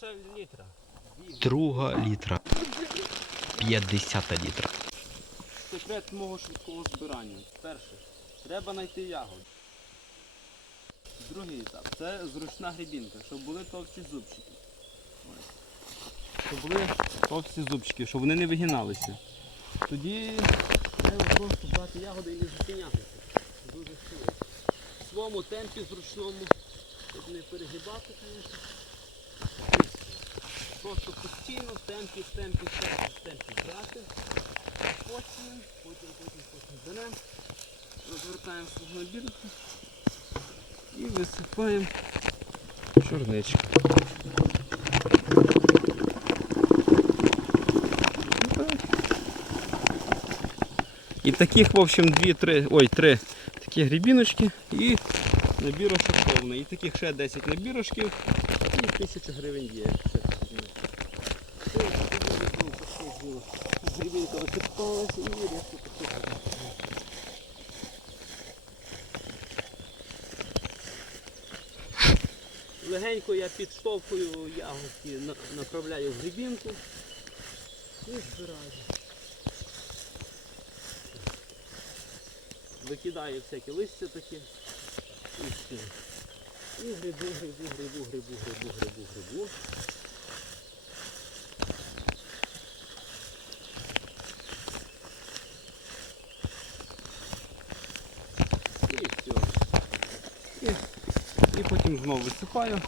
Перша літра. Друга літра. 50 літра. Секрет мого швидкого збирання. Перше, треба знайти ягоду. Другий етап це зручна грібінка, щоб були товсті зубчики. Щоб були товсті зубчики, щоб вони не вигиналися. Тоді треба просто брати ягоди і не зупинятися. Дуже сильно. В своєму темпі зручному, щоб не перегибати, звісно. Просто постійно в темпі, в темпі, в темпі, темпі брати. Потім, потім, потім, потім беремо, розвертаємо свого набірку і висипаємо чорничку. І таких, в общем, дві-три, ой, три такі грібіночки і набірочок повний. І таких ще 10 набірочків і 1000 гривень є. Все, Грібінка висипалася і різко посипалася. Легенько я підштовхую ягодки, направляю в грібінку і збираю. Викидаю всякі листя такі. І все. І грибу, грибу, грибу, грибу, грибу, грибу, грибу. І все. І, і потім знову висипаю.